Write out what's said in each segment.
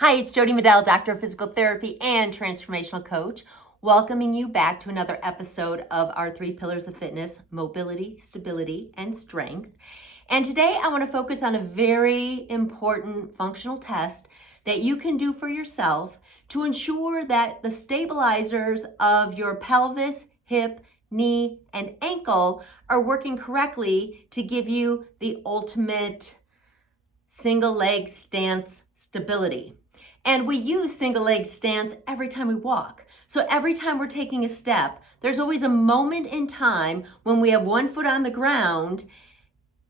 Hi, it's Jodi Medell, Doctor of Physical Therapy and Transformational Coach, welcoming you back to another episode of our 3 pillars of fitness: mobility, stability, and strength. And today I want to focus on a very important functional test that you can do for yourself to ensure that the stabilizers of your pelvis, hip, knee, and ankle are working correctly to give you the ultimate single leg stance stability. And we use single leg stance every time we walk. So every time we're taking a step, there's always a moment in time when we have one foot on the ground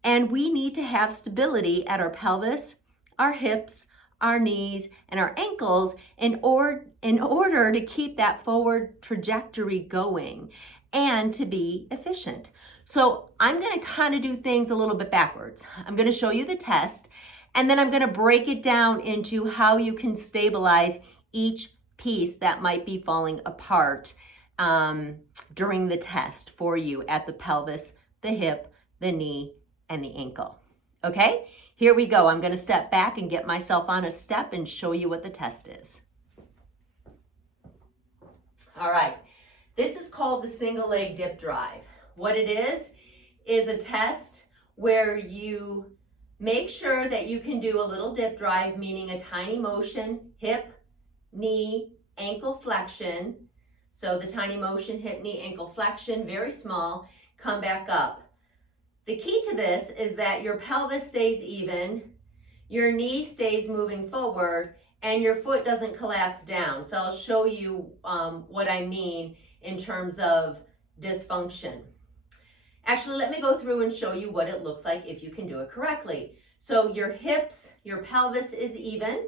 and we need to have stability at our pelvis, our hips, our knees, and our ankles in order to keep that forward trajectory going and to be efficient. So I'm going to kind of do things a little bit backwards. I'm going to show you the test, and then I'm going to break it down into how you can stabilize each piece that might be falling apart during the test for you at the pelvis, the hip, the knee, and the ankle. Okay, here we go. I'm going to step back and get myself on a step and show you what the test is. All right, this is called the single leg dip drive. What it is a test where you make sure that you can do a little dip drive, meaning a tiny motion, hip, knee, ankle flexion. So the tiny motion, hip, knee, ankle flexion, very small, come back up. The key to this is that your pelvis stays even, your knee stays moving forward, and your foot doesn't collapse down. So I'll show you what I mean in terms of dysfunction. Actually, let me go through and show you what it looks like if you can do it correctly. So your hips, your pelvis is even,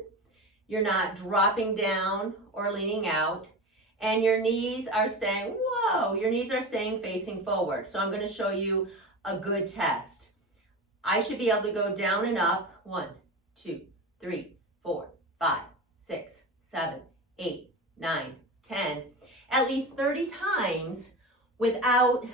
you're not dropping down or leaning out, and your knees are staying, your knees are staying facing forward. So I'm going to show you a good test. I should be able to go down and up 1, 2, 3, 4, 5, 6, 7, 8, 9, 10, at least 30 times without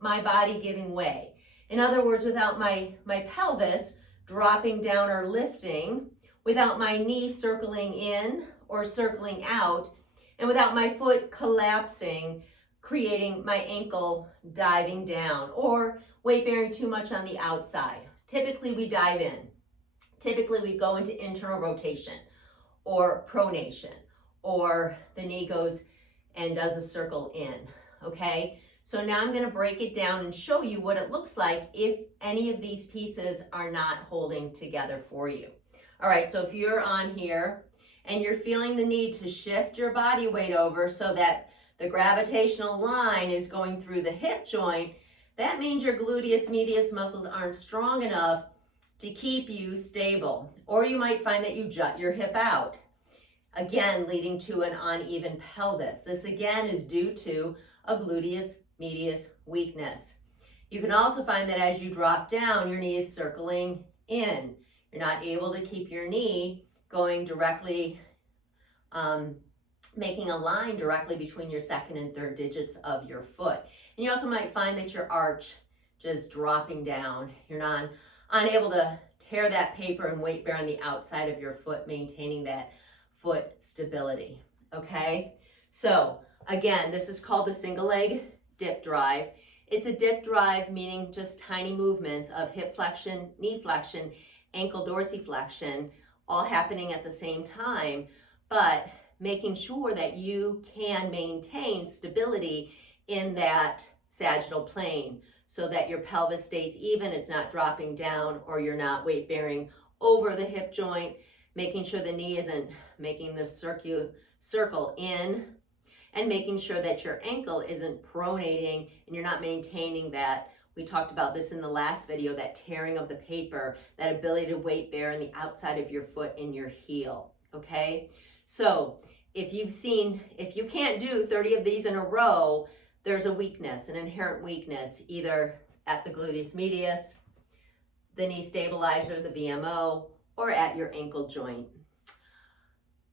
my body giving way. In other words, without my pelvis dropping down or lifting, without my knee circling in or circling out, and without my foot collapsing, creating my ankle diving down or weight bearing too much on the outside. Typically we dive in. Typically we go into internal rotation or pronation, or the knee goes and does a circle in, okay? So now I'm gonna break it down and show you what it looks like if any of these pieces are not holding together for you. All right, so if you're on here and you're feeling the need to shift your body weight over so that the gravitational line is going through the hip joint, that means your gluteus medius muscles aren't strong enough to keep you stable. Or you might find that you jut your hip out, again leading to an uneven pelvis. This again is due to a gluteus medius weakness. You can also find that as you drop down, your knee is circling in. You're not able to keep your knee going directly, making a line directly between your second and third digits of your foot. And you also might find that your arch just dropping down. You're not unable to tear that paper and weight bear on the outside of your foot, maintaining that foot stability, okay? So again, this is called the single leg dip drive. It's a dip drive, meaning just tiny movements of hip flexion, knee flexion, ankle dorsiflexion, all happening at the same time, but making sure that you can maintain stability in that sagittal plane so that your pelvis stays even, it's not dropping down, or you're not weight bearing over the hip joint, making sure the knee isn't making the circle in, and making sure that your ankle isn't pronating and you're not maintaining that. We talked about this in the last video, that tearing of the paper, that ability to weight bear on the outside of your foot and your heel, okay? So if you can't do 30 of these in a row, there's a weakness, an inherent weakness, either at the gluteus medius, the knee stabilizer, the VMO, or at your ankle joint.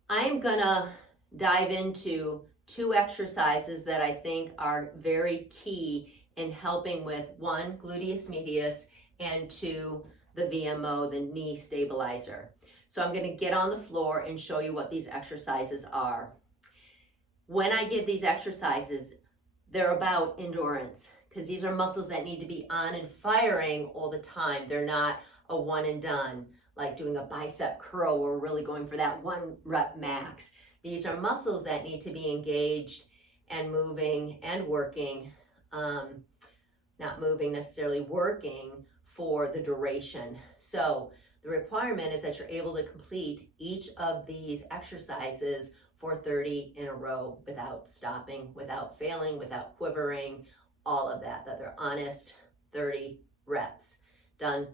I'm gonna dive into 2 exercises that I think are very key in helping with 1, gluteus medius, and 2, the VMO, the knee stabilizer. So I'm going to get on the floor and show you what these exercises are. When I give these exercises, they're about endurance, because these are muscles that need to be on and firing all the time. They're not a one and done, like doing a bicep curl where we're really going for that 1 rep max. These are muscles that need to be engaged and moving and working, not moving necessarily, working for the duration. So the requirement is that you're able to complete each of these exercises for 30 in a row without stopping, without failing, without quivering, all of that they're honest 30 reps done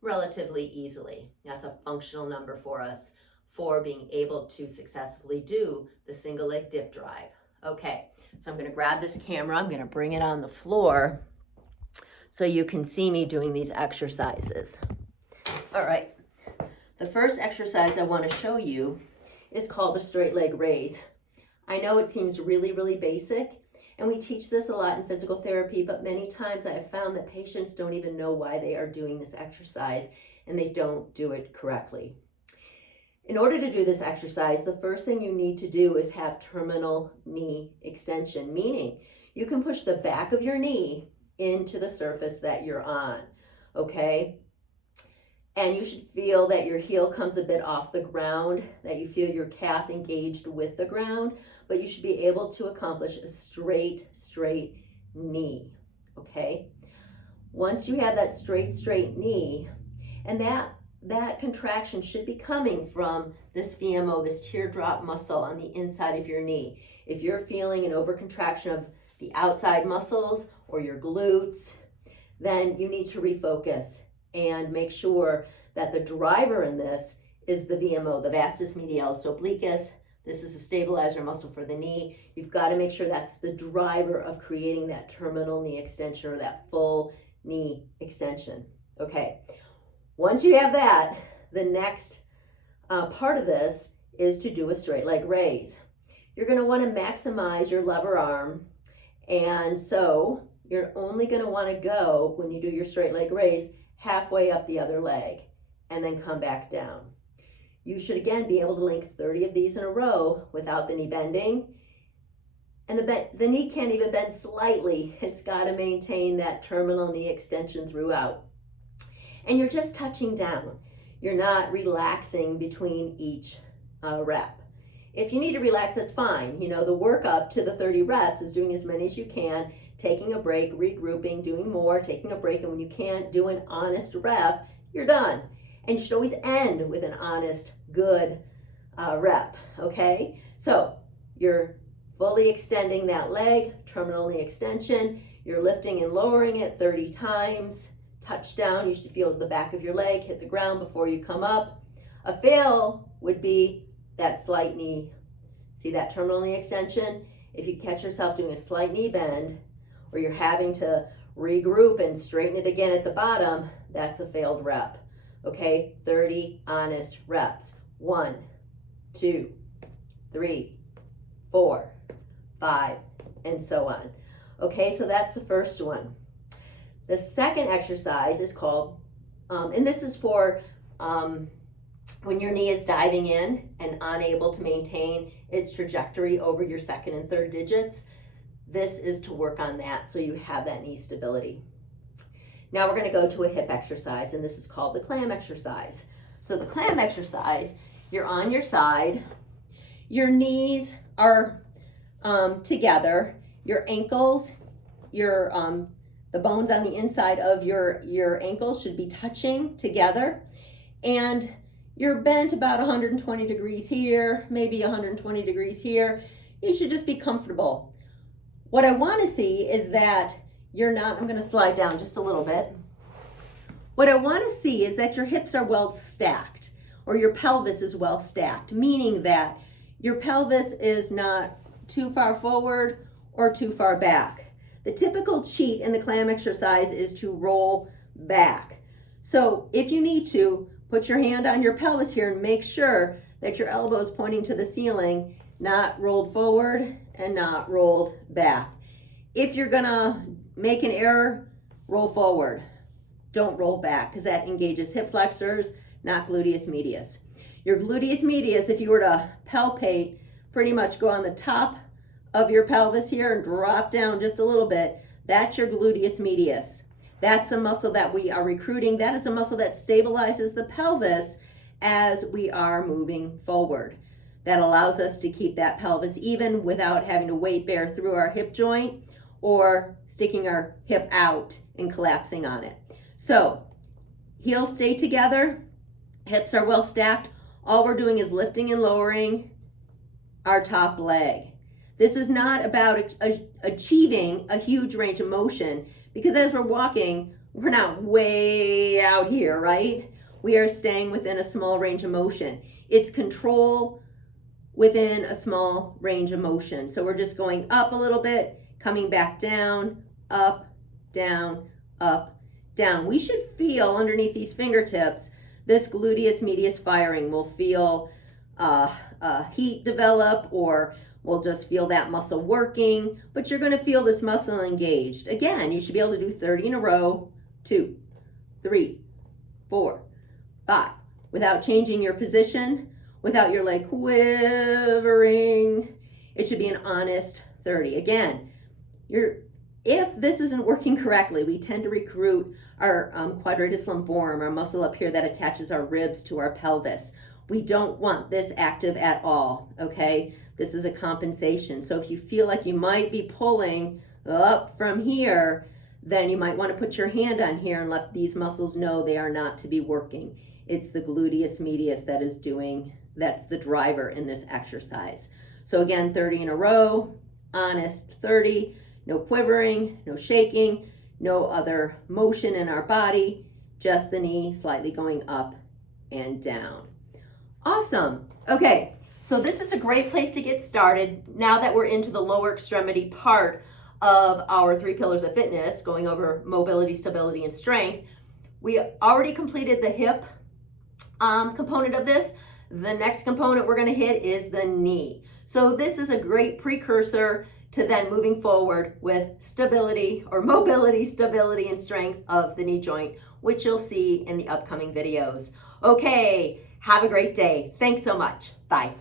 relatively easily. That's a functional number for us for being able to successfully do the single leg dip drive. Okay, so I'm going to grab this camera, I'm going to bring it on the floor so you can see me doing these exercises. All right, the first exercise I want to show you is called the straight leg raise. I know it seems really, really basic, and we teach this a lot in physical therapy, but many times I have found that patients don't even know why they are doing this exercise, and they don't do it correctly. In order to do this exercise, the first thing you need to do is have terminal knee extension, meaning you can push the back of your knee into the surface that you're on, okay? And you should feel that your heel comes a bit off the ground, that you feel your calf engaged with the ground, but you should be able to accomplish a straight knee, okay? Once you have that straight knee, and that contraction should be coming from this VMO, this teardrop muscle on the inside of your knee. If you're feeling an overcontraction of the outside muscles or your glutes, then you need to refocus and make sure that the driver in this is the VMO, the vastus medialis obliquus. This is a stabilizer muscle for the knee. You've got to make sure that's the driver of creating that terminal knee extension or that full knee extension. Okay, once you have that, the next part of this is to do a straight leg raise. You're going to want to maximize your lever arm, and so you're only going to want to go, when you do your straight leg raise, halfway up the other leg and then come back down. You should again be able to link 30 of these in a row without the knee bending. And the knee can't even bend slightly. It's got to maintain that terminal knee extension throughout. And you're just touching down. You're not relaxing between each rep. If you need to relax, that's fine. You know, the work up to the 30 reps is doing as many as you can, taking a break, regrouping, doing more, taking a break, and when you can't do an honest rep, you're done. And you should always end with an honest, good rep, okay? So you're fully extending that leg, terminal knee extension, you're lifting and lowering it 30 times, touch down, you should feel the back of your leg hit the ground before you come up. A fail would be that slight knee. See that terminal knee extension? If you catch yourself doing a slight knee bend, or you're having to regroup and straighten it again at the bottom, that's a failed rep. Okay, 30 honest reps. 1, 2, 3, 4, 5, and so on. Okay, so that's the first one. The second exercise is called, and this is for when your knee is diving in and unable to maintain its trajectory over your second and third digits. This is to work on that so you have that knee stability. Now we're going to go to a hip exercise, and this is called the clam exercise. So the clam exercise, you're on your side, your knees are together, your ankles, the bones on the inside of your ankles should be touching together, and you're bent about 120 degrees here, maybe 120 degrees here. You should just be comfortable. What I want to see is that you're not, I'm going to slide down just a little bit. What I want to see is that your hips are well stacked, or your pelvis is well stacked, meaning that your pelvis is not too far forward or too far back. The typical cheat in the clam exercise is to roll back. So if you need to, put your hand on your pelvis here and make sure that your elbow is pointing to the ceiling, not rolled forward and not rolled back. If you're gonna make an error, roll forward. Don't roll back, because that engages hip flexors, not gluteus medius. Your gluteus medius, if you were to palpate, pretty much go on the top of your pelvis here and drop down just a little bit. That's your gluteus medius. That's the muscle that we are recruiting. That is a muscle that stabilizes the pelvis as we are moving forward. That allows us to keep that pelvis even without having to weight bear through our hip joint or sticking our hip out and collapsing on it. So heels stay together, hips are well stacked. All we're doing is lifting and lowering our top leg. This is not about achieving a huge range of motion, because as we're walking, we're not way out here, right? We are staying within a small range of motion. It's control within a small range of motion. So we're just going up a little bit, coming back down, up, down, up, down. We should feel underneath these fingertips, this gluteus medius firing. We'll feel heat develop, or we'll just feel that muscle working, but you're gonna feel this muscle engaged. Again, you should be able to do 30 in a row, 2, 3, 4, 5, without changing your position, without your leg quivering. It should be an honest 30. Again, if this isn't working correctly, we tend to recruit our quadratus lumborum, our muscle up here that attaches our ribs to our pelvis. We don't want this active at all, okay? This is a compensation. So if you feel like you might be pulling up from here, then you might want to put your hand on here and let these muscles know they are not to be working. It's the gluteus medius that is that's the driver in this exercise. So again, 30 in a row, honest 30, no quivering, no shaking, no other motion in our body, just the knee slightly going up and down. Awesome. Okay, so this is a great place to get started now that we're into the lower extremity part of our 3 pillars of fitness, going over mobility, stability, and strength. We already completed the hip component of this. The next component we're going to hit is the knee. So this is a great precursor to then moving forward with stability or mobility, stability, and strength of the knee joint, which you'll see in the upcoming videos. Okay, have a great day. Thanks so much. Bye.